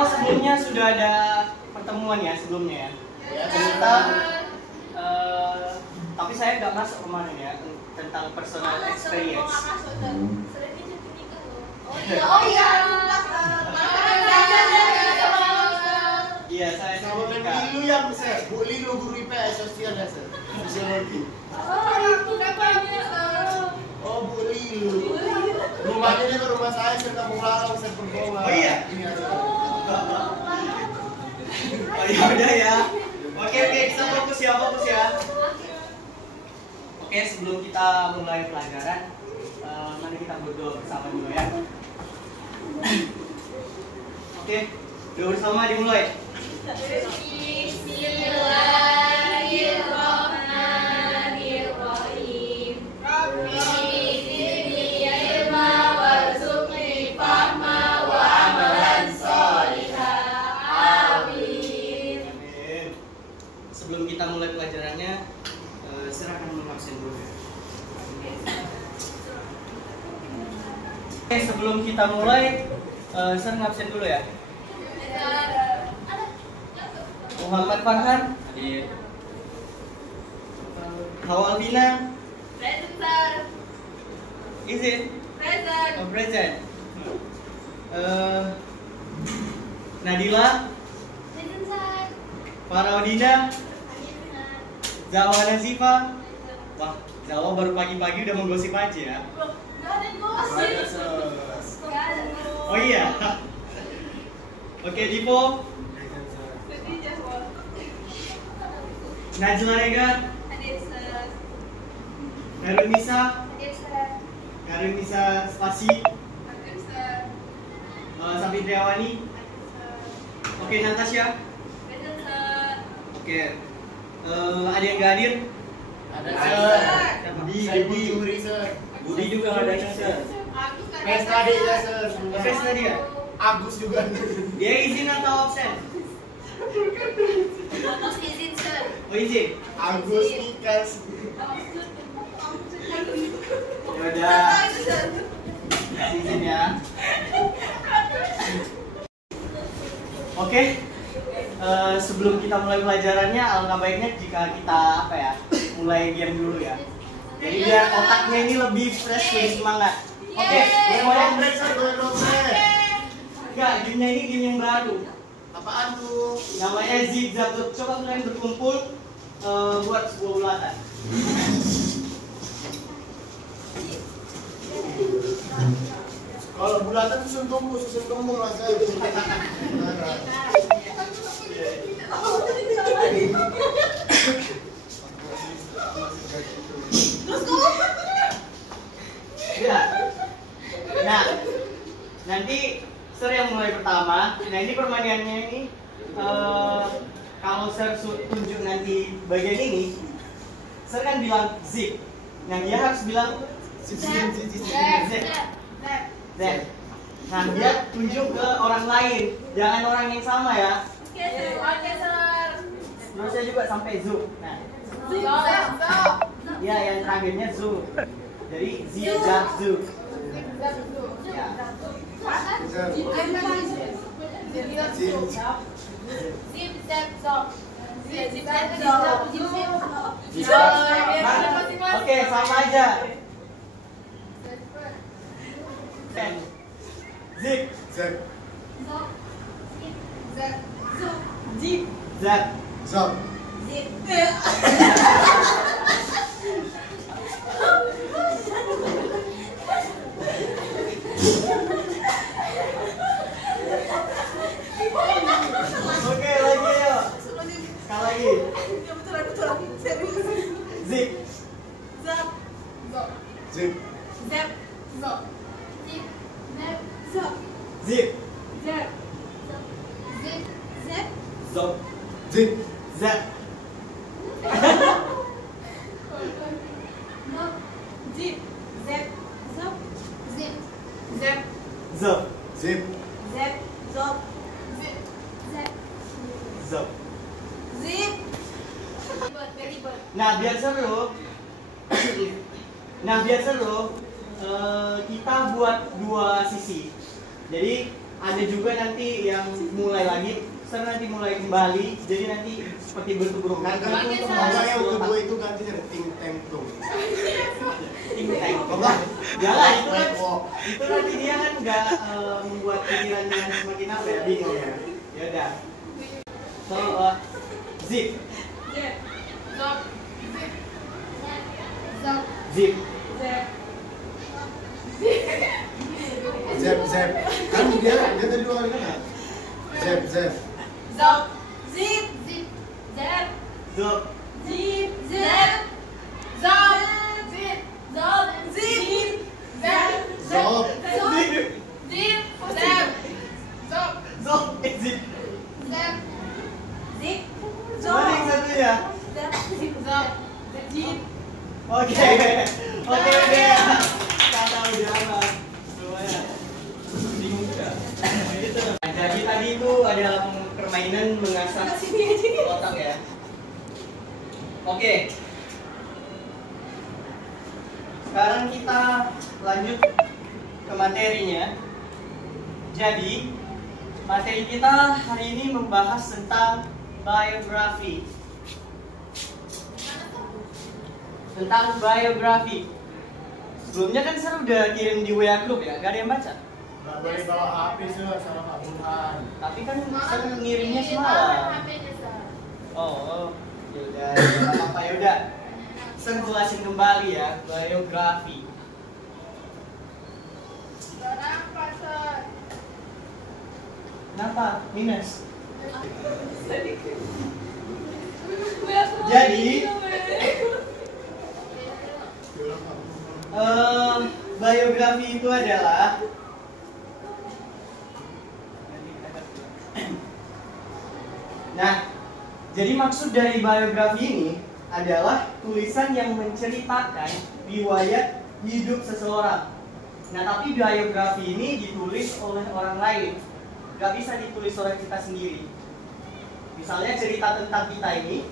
kita sebelumnya sudah ada pertemuan ya sebelumnya ya. Cerita, tapi saya nggak masuk kemarin ya tentang personal experience. Oh iya. Iya, saya Sama Lilu yang saya, Bu Lilu guru IPS sosial ya, sosiologi. Oh, itu namanya. Oh, Bu Lilu. Rumahnya dia ke rumah saya, Kampung Larang, saya Purwola. Oh iya. Oh ya udah ya. Oke, kita fokus ya. Oke, sebelum kita mulai pelajaran, mari kita berdoa bersama dulu ya. Oke, doa bersama dimulai. Bismillahirrahmanirrahim. Rabbi zidni ilma warzuqni fahma wa amalan sholihan. Amin. Amin. Sebelum kita mulai pelajarannya, silakan mengabsen dulu ya. Oke, sebelum kita mulai, saya ngabsen dulu ya. Muhammad Farhan, hadir. Hawa Albina, Present, sir. izin. Present. Oh, present. Nadila, Present, sir. Faraudina, Zawa Nazifa. Wah, Zawa baru pagi-pagi udah menggosip aja ya. Gak ada gosip. Gak ada. Oh iya. Oke, Dipo, Najla Rega, Hadir, sir. Karunisa, Hadir, sir. Karunisa Spasi, Hadir, sir. Safitriawani. Oke, Natasha. Present, sir. Oke. Ada yang gak hadir? Ada Sir. sir. Saya Bu Juri sir. Budi juga nggak ada sir. Pes tadi ya sir. Oke, tadi ya. Agus juga. Dia izin atau absen? Agus izin, sir. Oh izin. Agus Nikas. Ya udah. Izin ya. Oke. Sebelum kita mulai pelajarannya, alangkah baiknya jika kita mulai game dulu ya. Jadi biar otaknya ini lebih fresh, lebih semangat. Oke, Goyang break sir, goyang break. enggak, gamenya ini game yang baru. Apaan tuh? Namanya zigzag. Coba kalian berkumpul buat sebuah bulatan. Kalau bulatan susun tumbul mas sir. Ya. Nah, nanti Sir yang mulai pertama. Nah ini permainannya ini kalau Sir tunjuk nanti bagian ini, Sir kan bilang zip. Nah dia harus bilang zip. Nah dia tunjuk ke orang lain, jangan orang yang sama ya. Oke, sir. Terus saya juga sampai zoom. Nah, ya yang terakhirnya zoom. Jadi zigzag zoom. Ya. Oke, sama aja. Zip, Zep. zap. Zop. Oke, lagi yuk. Sekali lagi. Zip, Zip. zip, zop, Zip. zap. Zop, Zip. zop. Nah, biar seru, kita buat dua sisi. Jadi ada juga nanti yang mulai lagi, Ser nanti mulai kembali, jadi nanti seperti bertuburkan. Makanya yang kedua itu ganti dari ting teng tung. Jangan itu nanti dia kan nggak membuat pikiran dengan semakin apa ya, bingung ya. Ya udah. So zip. Zip. Zep. Kan dia tadi 2 kali kan? Zep. Zip. Zip. Zep. Zop. Zip. Zep. Zop. Zip. Zop. Zip. Zep. Zop. Zip. Zip. Zep. Zop. Zop. Zip. Zep. Zip. Mana yang satunya? Zep. Zip. Zop. Zip. Oke. Kata udah apa? Semuanya. Bingung juga. Gitu. Nah, jadi tadi itu adalah permainan mengasah otak ya. Oke. Sekarang kita lanjut ke materinya. Jadi, materi kita hari ini membahas tentang biografi. Sebelumnya kan saya udah kirim di WA group ya, gak ada yang baca. Nggak boleh bawa HP sama Pak Burhan. Tapi kan saya ngirimnya semalam. Oh, yaudah, nggak apa-apa yaudah. Saya jelasin kembali ya, biografi. Kenapa? Minus. Jadi, biografi itu adalah nah, jadi maksud dari biografi ini adalah tulisan yang menceritakan riwayat hidup seseorang. Nah, tapi biografi ini ditulis oleh orang lain, gak bisa ditulis oleh kita sendiri. Misalnya cerita tentang kita ini,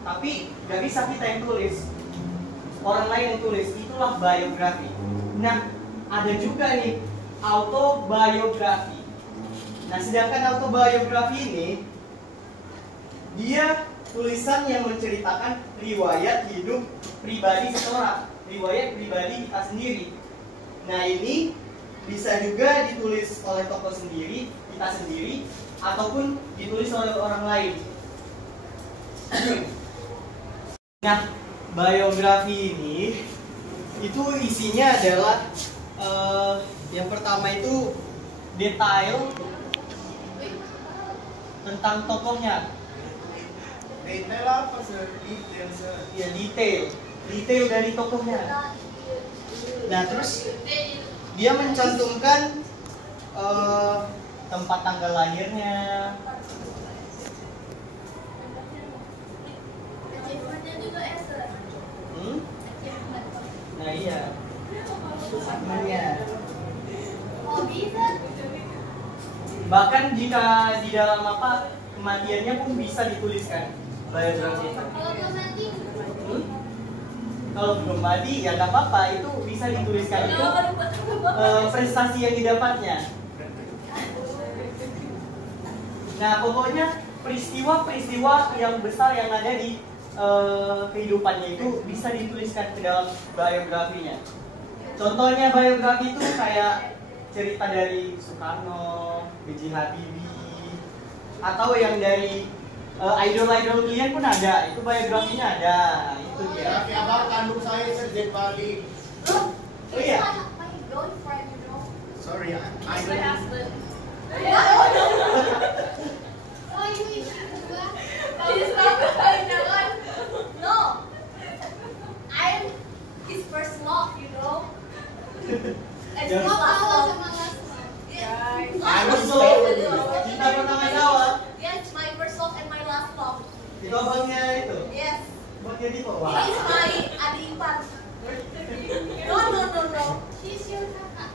tapi gak bisa kita yang tulis, orang lain yang tulis, itulah biografi. Nah, ada juga nih autobiografi. Nah, sedangkan autobiografi ini dia tulisan yang menceritakan riwayat hidup pribadi seseorang, riwayat pribadi kita sendiri. Nah, ini bisa juga ditulis oleh tokoh sendiri, kita sendiri, ataupun ditulis oleh orang lain. Nah, biografi ini itu isinya adalah yang pertama itu detail tentang tokohnya. Detail apa sir? Ya, detail dari tokohnya. Nah, terus dia mencantumkan tempat tanggal lahirnya, nah iya, achievement-nya. Bahkan jika di dalam kematiannya pun bisa dituliskan biografi. Kalau belum mati ya nggak apa-apa, itu bisa dituliskan itu prestasi yang didapatnya. Nah, pokoknya peristiwa-peristiwa yang besar yang ada di kehidupannya itu bisa dituliskan ke dalam biografinya. Contohnya biografi itu kayak cerita dari Soekarno, B.J. Habibie, atau yang dari idol-idol kalian pun ada, itu biografinya ada. Itu dia. Tapi abang kandung saya sejak Bali. Oh iya. Sorry, I My husband. He's not jangan. No. I'm his first love, you know. It's Jangan. not love. First love. Cinta pertama Jawa. Yes, my first love and my last love. Itu abangnya itu. Yes. Buat jadi kok. He is my adik ipar. No. She's your kakak.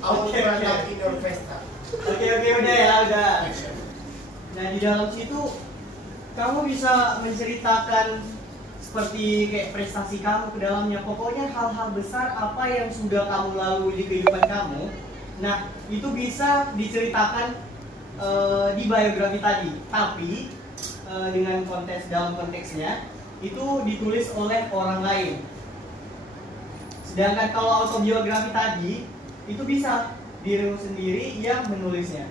Aku pernah indoor festa. Oke, udah ya, udah. Nah, di dalam situ kamu bisa menceritakan seperti kayak prestasi kamu ke dalamnya. Pokoknya hal-hal besar apa yang sudah kamu lalui di kehidupan kamu. Nah, itu bisa diceritakan di biografi tadi, tapi dengan dalam konteksnya itu ditulis oleh orang lain. Sedangkan kalau autobiografi tadi itu bisa dirimu sendiri yang menulisnya.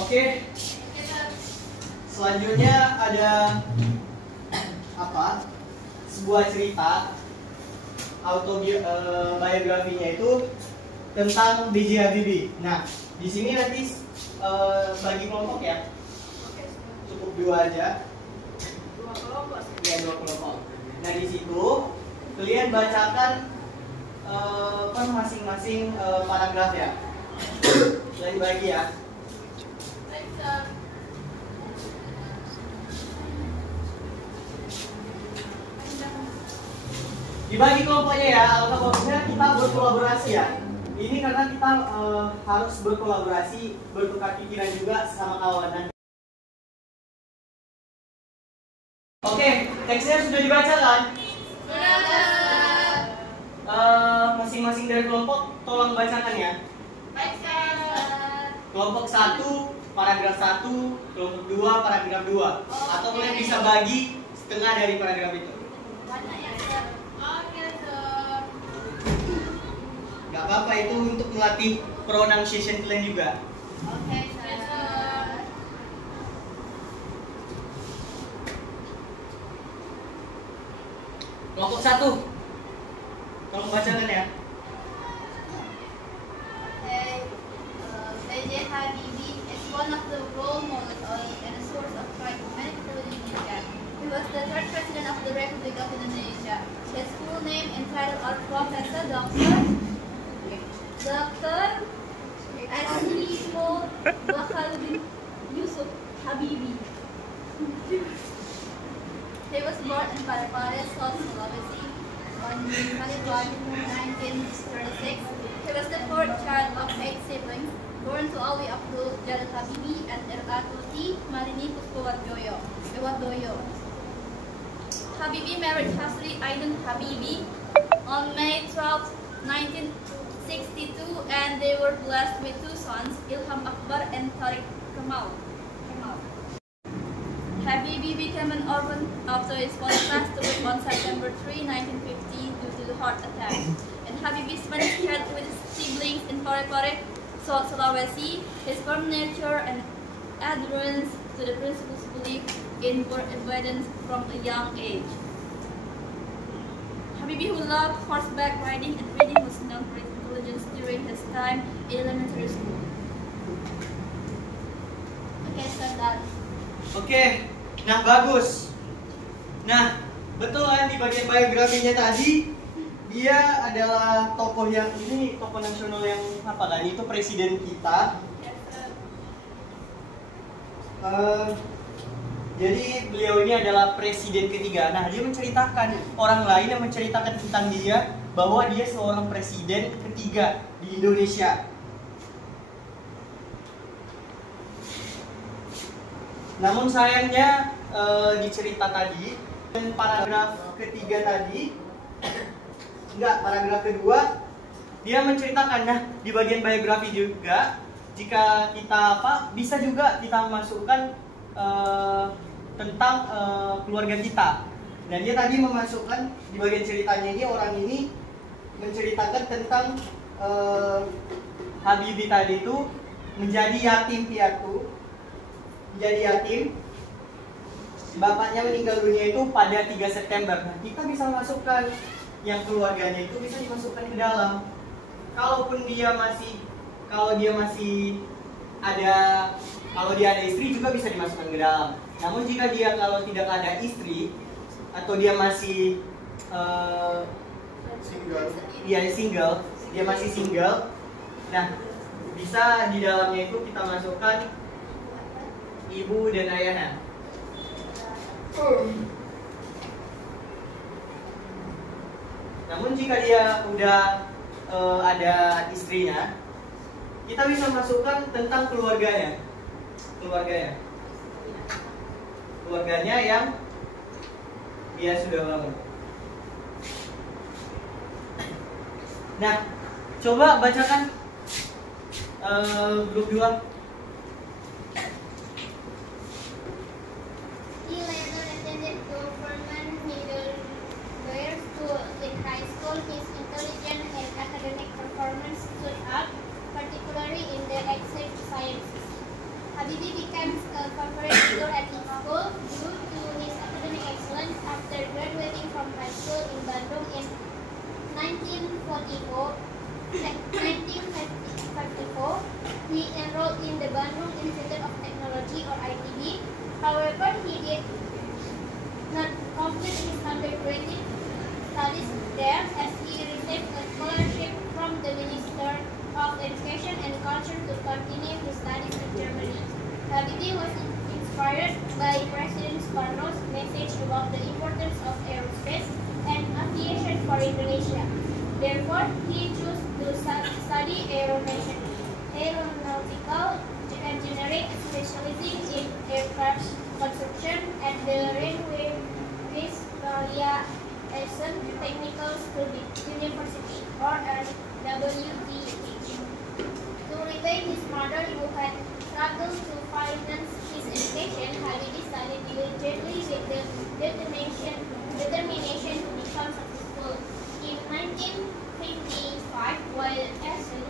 Oke. Selanjutnya ada apa? Sebuah cerita autobiografinya itu tentang B.J. Habibie. Nah, di sini nanti bagi kelompok ya. Cukup 2 aja. 2 kelompok. Ya, 2 kelompok. Nah, di situ kalian bacakan masing-masing paragraf ya. Selain bagi ya. Dibagi kelompoknya ya, alhamdulillah kita berkolaborasi ya. Ini karena kita harus berkolaborasi, bertukar pikiran juga sama kawan. Oke, teksnya sudah dibaca kan? Masing-masing dari kelompok tolong bacakan ya. Kelompok 1, paragraf 1, kelompok 2, paragraf 2. Atau kalian bisa bagi setengah dari paragraf itu. Gak apa-apa, itu untuk melatih pronunciation kalian juga. Kelompok 1, tolong bacakan ya. B.J. Habibie is one of the role models and a source of pride for many people in Indonesia. He was the 3rd President of the Republic of Indonesia. His full name entitled are Professor Dr. Asmiko Bakharuddin Yusuf Habibie. He was born in Parepare, South Sulawesi on January 1936. He was the 4th child of 8 siblings, born to Ali Abdul Jalil Habibie and Eratuti Malini Puspawardoyo. Habibie married Hasri Aidun Habibie on May 12, 1962, and they were blessed with 2 sons, Ilham Akbar and Tariq Kemal. Habibie became an orphan after his father passed away on September 3, 1950 due to the heart attack. And Habibie spent his childhood with his siblings in Parepare, South Sulawesi. His firm nature and adherence to the principles believed in were evident from a young age. Habibie, who loved horseback riding and reading, was known for his intelligence during his time in elementary school. Okay, so that. Oke, nah bagus. Nah, betul kan di bagian biografinya tadi dia adalah tokoh yang ini tokoh nasional yang apa kan? Itu presiden kita. Jadi beliau ini adalah presiden ketiga. Nah, dia menceritakan orang lain yang menceritakan tentang dia bahwa dia seorang presiden ketiga di Indonesia. Namun sayangnya di cerita tadi dan paragraf ketiga tadi paragraf kedua dia menceritakan. Nah, di bagian biografi juga jika kita bisa juga kita masukkan tentang keluarga kita. Dan dia tadi memasukkan di bagian ceritanya ini orang ini menceritakan tentang Habibie tadi itu menjadi yatim piatu. Menjadi yatim, bapaknya meninggal dunia itu pada 3 September. Nah, kita bisa masukkan yang keluarganya itu bisa dimasukkan ke dalam. Kalau dia ada istri juga bisa dimasukkan ke dalam. Namun jika dia kalau tidak ada istri atau dia masih single, dia masih single. Nah, bisa di dalamnya itu kita masukkan ibu dan ayahnya. Namun jika dia udah ada istrinya, kita bisa masukkan tentang keluarganya yang dia sudah bangun. Nah, coba bacakan grup 2. He later attended government middle school. In high school, his intelligence and academic performance stood out, particularly in the exact sciences. Habibie became a favorite figure at his school due to his academic excellence. After graduating from high school in Bandung in 1954, he enrolled in the Bandung Institute of Technology or ITB. However, he did not complete his undergraduate studies there as he received a scholarship from the Minister of Education and Culture to continue his studies in Germany. Habibie was inspired by President Soekarno's message about the importance of aerospace and aviation for Indonesia. Therefore, he chose to study aeronautical engineering, specializing in aircraft construction at the Railway Westphalia Essen Technical University, or WTH. To repay his mother, who had struggled to finance his education, Habibie studied diligently with the determination to become successful. In 1955, while Essen,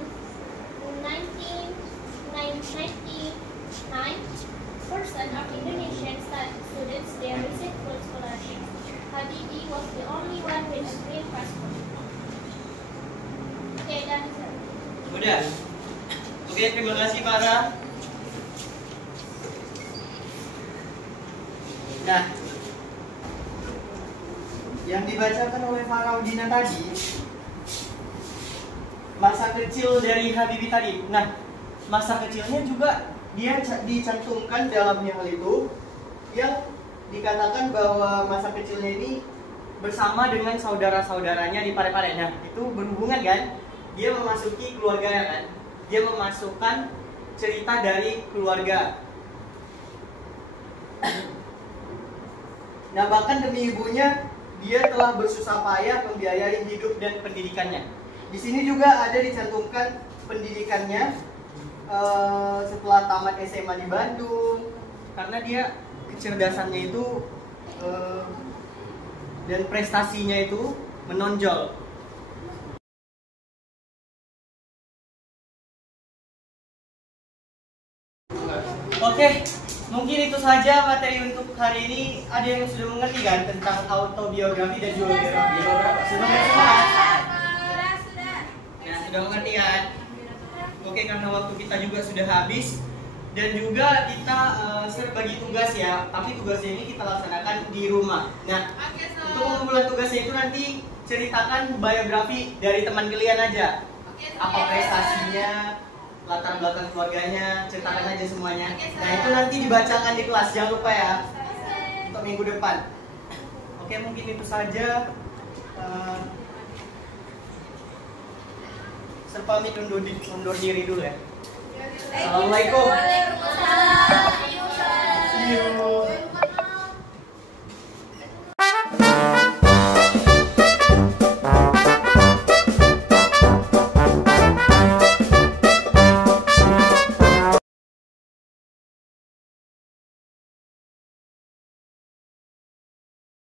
99% of Indonesian students there received full scholarship. Habibie was the only one with a green passport. Oke, dan Udah. Oke, terima kasih para. Nah, yang dibacakan oleh Faraudina tadi, masa kecil dari Habibie tadi. Nah, masa kecilnya juga dia dicantumkan dalamnya hal itu, yang dikatakan bahwa masa kecilnya ini bersama dengan saudara-saudaranya di Parepare. Nah, itu berhubungan kan? Dia memasuki keluarga kan? Dia memasukkan cerita dari keluarga. Nah, bahkan demi ibunya, dia telah bersusah payah membiayai hidup dan pendidikannya. Di sini juga ada dicantumkan pendidikannya setelah tamat SMA di Bandung, karena dia kecerdasannya itu dan prestasinya itu menonjol. Oke, mungkin itu saja materi untuk hari ini. Ada yang sudah mengerti kan tentang autobiografi dan juga biografi? Sudah mengerti kan? Ya, sudah mengerti kan? Oke, karena waktu kita juga sudah habis dan juga kita bagi tugas ya, tapi tugasnya ini kita laksanakan di rumah. Nah, untuk pengumpulan tugasnya itu nanti ceritakan biografi dari teman kalian aja. Apa prestasinya, latar belakang keluarganya, ceritakan aja semuanya. Nah, itu nanti dibacakan di kelas, jangan lupa ya, untuk minggu depan. Oke, mungkin itu saja. Serpamit undur diri dulu ya. Assalamualaikum.